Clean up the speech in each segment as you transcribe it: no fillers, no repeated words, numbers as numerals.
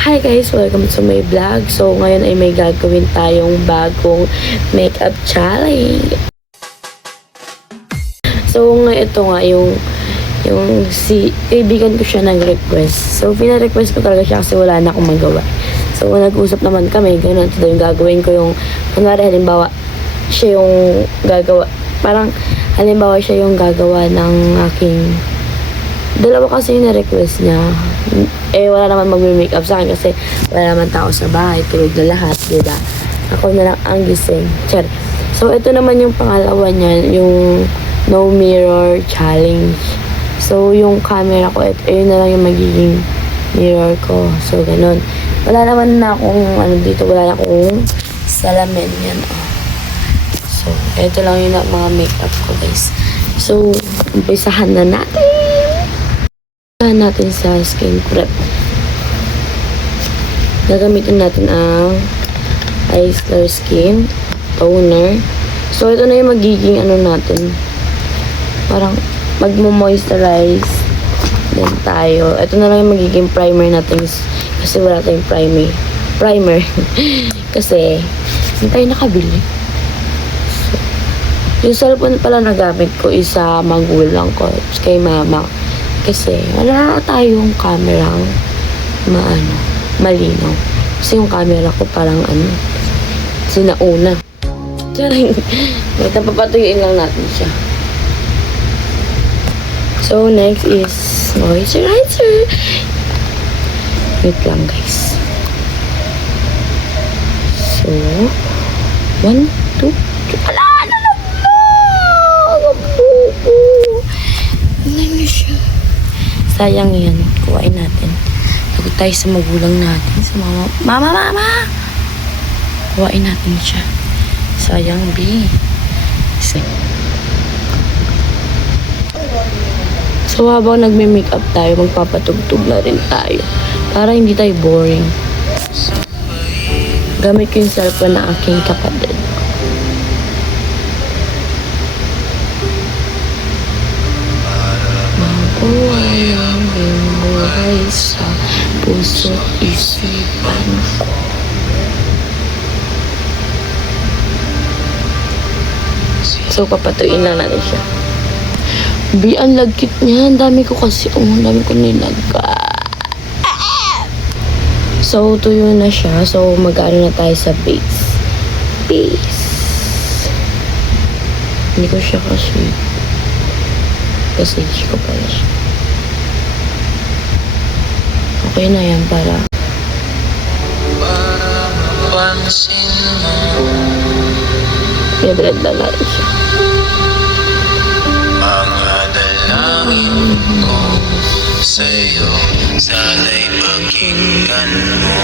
Hi guys! Welcome to my vlog. So, ngayon ay may gagawin tayong bagong makeup challenge. So, ito nga yung si kaibigan ko siya nag-request. So, pina-request ko talaga siya kasi wala na akong magawa. So, nag-usap naman kami, ganun. So, yung gagawin ko yung, kunwari, halimbawa, siya yung gagawa. Parang, halimbawa, siya yung gagawa ng aking dalawa kasi yung na-request niya. Wala naman mag-makeup sa akin kasi wala naman tao sa bahay. Tulog na lahat, diba? Ako na lang ang gising. Char. So, ito naman yung pangalawa niya, yung no mirror challenge. So, yung camera ko, ayun na lang yung magiging mirror ko. So, ganun. Wala naman na akong, dito, wala na akong salamin yan. So, ito lang yung mga makeup ko, guys. So, umpisahan na natin. Natin sa skin prep. Gagamitin natin ang Isler Skin Toner. So, ito na yung magiging natin. Parang magmo-moisturize din tayo. Ito na lang yung magiging primer natin kasi wala tayong primer. Kasi hindi tayo nakabili. So, yung cellphone pala na gamit ko isa magulang ko kay mama. Kasi wala tayong kamerang malinaw. Kasi yung camera ko parang sinauna. Charing. Wait, papatuyuin lang natin siya. So, next is moisturizer. Wait lang, guys. So, 1, 2, 3. Ala! Sayang yan. Kuhain natin. Lagot tayo sa magulang natin. Sa mama. Kuhain natin siya. Sayang, B. So, habang nagme-makeup tayo, magpapatugtog na rin tayo. Para hindi tayo boring. Gamit ko yung cellphone na aking kapatid. Mabuhay ang buhay sa puso't isipan ko. So, papatuin lang natin siya. B, ang lagkit niya. Ang dami ko kasi, ang dami ko nilaga. So, tuyo na siya. So, mag-ano na tayo sa base. Hindi ko siya kasi ko pala siya. Okay na yan para i-blend na natin siya. Mga dalangin ko sa'yo, sana'y pakinggan mo.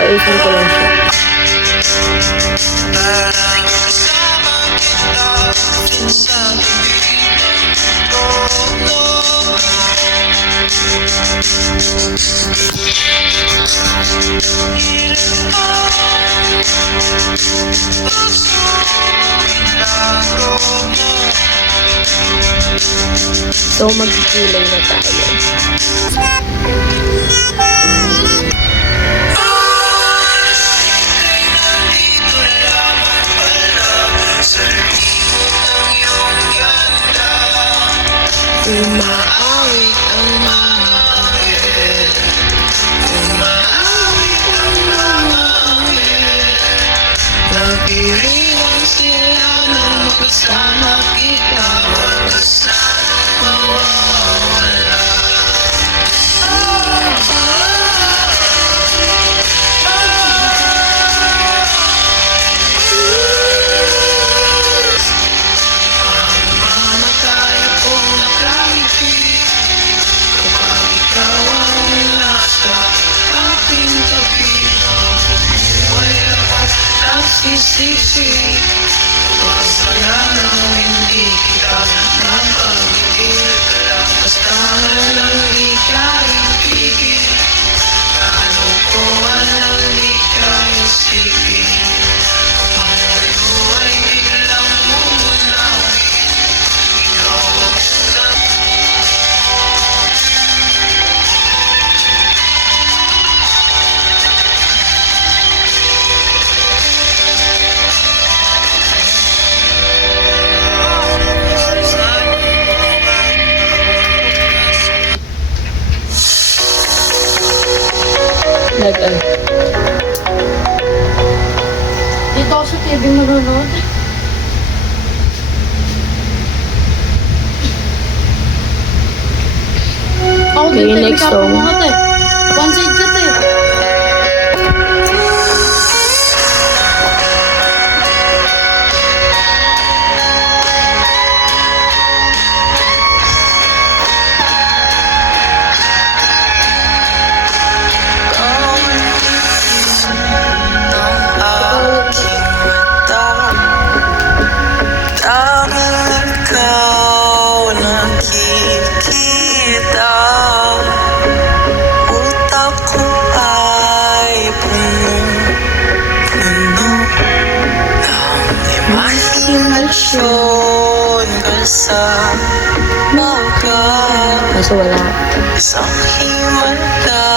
Ayusin ko lang siya. So, magkikilay na tayo. Umaawit ang mga angel. Umaawit ang mga angel. Nagdiriwang sila nang magkasama kita. Wagas na mawawala. Sisi, kasalanan hindi kita napagigil. Basta lang di ka ibigin. Dito ako sa TV manonood. Ako Okay, din, next next song. One side ka te. Tanging ikaw nakikita. Utak ko ay punong-puno ng imahinasyon kasama ka. Kaso wala. Isang himala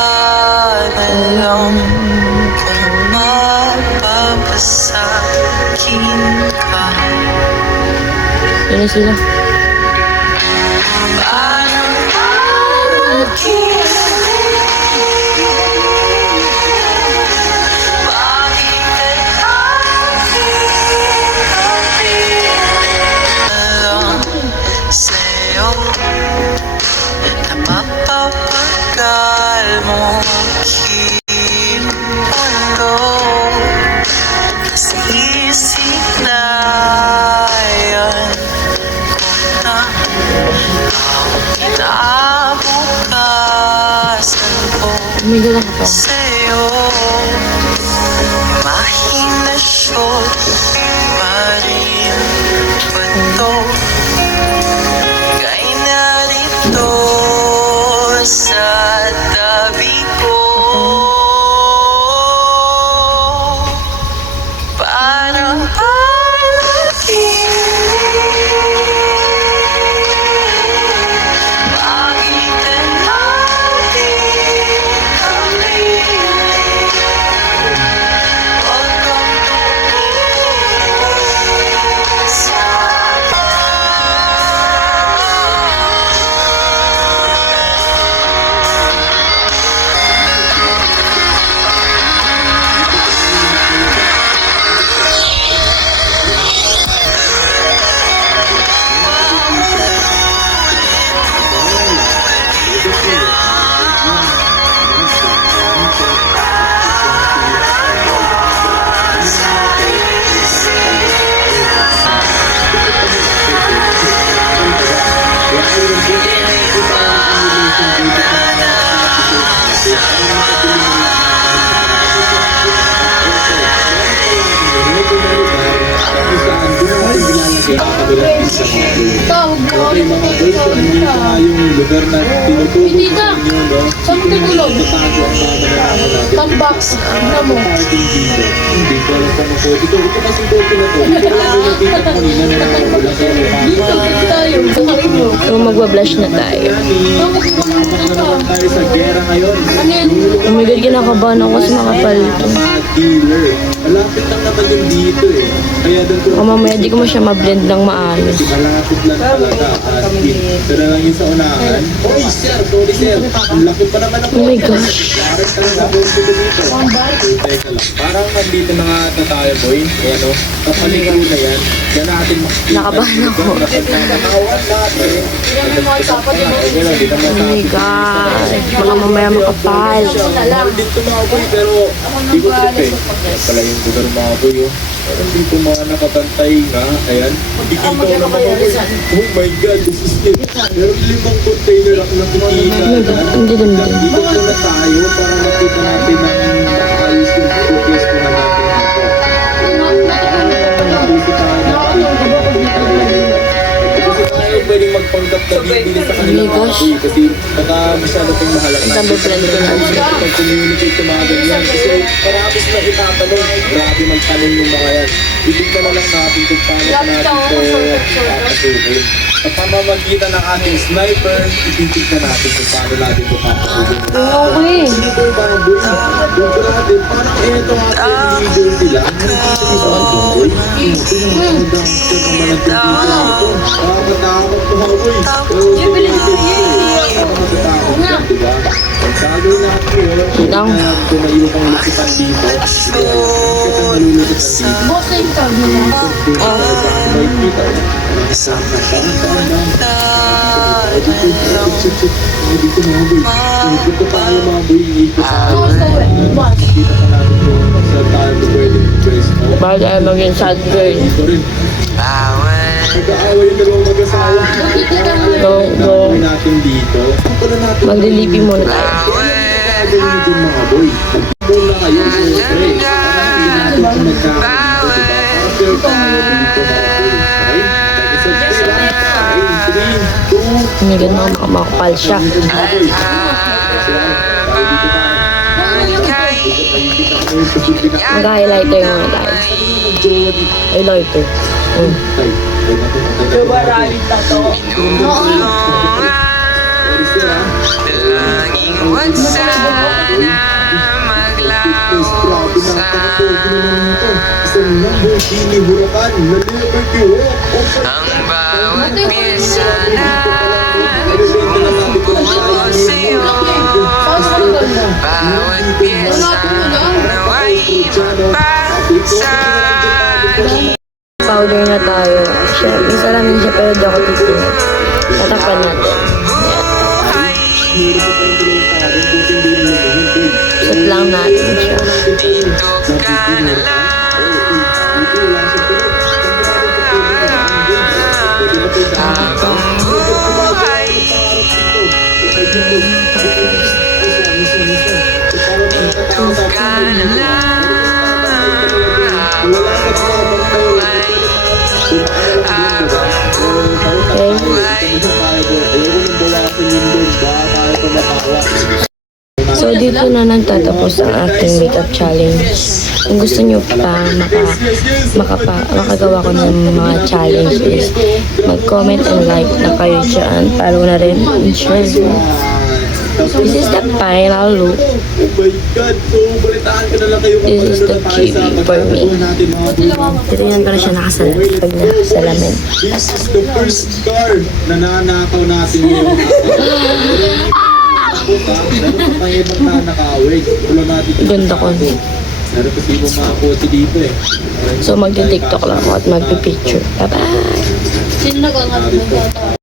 na lang kung mapapasakin ka. Yun na sila. Parang aking bakit alam sa'yo napapapagal mo kimundo. Kasi signayan na kinabukasan ko Umigo lang ako. sa'yo. Mahinasyon pa rin ba to? Kay narito sa tabi ko. Parang panaginip. Bakit natin huwag kang tumingin sa Tawag mo ako Okay mga boys, so andito nga yung lugar na tinutukoy Hindi sa ka. inyo, no? Saan mo tutulog? Tatago ang mga mananamo natin. Tambox. Tignan mo. Parking dito. Hindi ko alam kung ano. Ito kasi bote na to. Dito ko lang yung nakita kanina na wala sa mukha. Dito tayo. Sa mo. So, magwa-blush na tayo. Tawag mo na Naman tayo sa gera ngayon. Ano yan? Oh my God, kinakabahan ako kasi makapal ito. Mga dealer. Malapit lang naman yung dito eh. Kaya doon ko O mamaya di ko mo siya ma-blend ng maayos. malapit lang talaga as in. Pero lang yung sa unahan. Oy sir, sorry sir. Ang laki pa naman ako. Oh my gosh. Parang talaga ako dito dito. Teka lang. Parang nandito na nga ata tayo boy. Ayan o. Kapaligro na yan. Yan natin makikita. Nakabahan ako. Nakawan natin. Okay lang, dito mo Oh my God. Baka mamaya makapal. Mahal dito mga boy, pero di ko trip eh. Yan pala yung lugar mga boy oh. Meron dito mga nakabantay nga. Ayan. Ikita ko naman mga boy. Oh my God, this is it. Meron 5 container ako nakikita. Hindi din din. Dito na tayo para makita natin ang maayos yung focus ko na natin dito. Dito tayo pwedeng magpanggap na bibili sa kanila Oh my gosh. mga boy, kasi baka masyado pang mahalaga. Ang dami blend ko na. Pag-communicate sa mga ganyan. Kasi marami na itatanong. Grabe magtanong yung mga yan. Itignan na lang natin kung paano pa natin ito papasukin. Sa pamamagitan ng ating sniper, ititignan natin kung paano natin ito papasukin. Okay. Dito yung mga boy. grabe, parang eto nga yung leader sila. Nakikita niyo ba ito, boy? Pinamagandang siya naman ang dito. Nakakatakot ko ha, boy. Pero tingnan nakakatakot ka, diba? Ang gagawin natin yun, Lang. tumayo kang lukitan dito. Kita malulukitan dito. Boss, same ka. May kita. Isama siya. Dito mga boy. Dito tayo mga boy. Dito sa Boss, boss. kita pa natin kung saan tayo pwedeng press. Bawal tayo maging sad girl. Ito rin. Nag-aaway yung dalawang mag-asawa. Go, go. Ang natin dito. Ang pala natin. Maglilipi muna tayo. Gagawin nyo dyan mga boy. Mag-ball na kayo. Siyempre. Para hindi natin siya magkakaroon. Para fair tayo dito mga boy. Okay? Mag-subscribe lang. Okay, 3, 2, Hindi ganun makapal siya. Mag-highlighter muna tayo. Highlighter. Ang bawat pyesa na buo sa'yo. Bawat pyesa nawa'y mapasag. Powder na tayo. Siya, isa lang yun siya pero di ako titin. Tatakpan natin. Set lang natin siya. Dito ka na lang. Habang buhay. Dito ka na lang. So, dito na nagtatapos ang ating makeup challenge. Kung gusto nyo pa makagawa ko ng mga challenges, mag-comment and like na kayo dyan. Follow na rin and share. This is the final look. Oh my God! So, balitaan ko na lang kayo. This is the kiwi for me. Pero yan pa na siya pag nakasalamin. This is the first car na nanakaw natin ngayon. May ibang nanakawin. Wala natin. Ganda ko. Pero kasi yung mga kotse dito eh. So, magti-tiktok lang ako at magpipicture. Bye-bye! Sino nag-angat mo?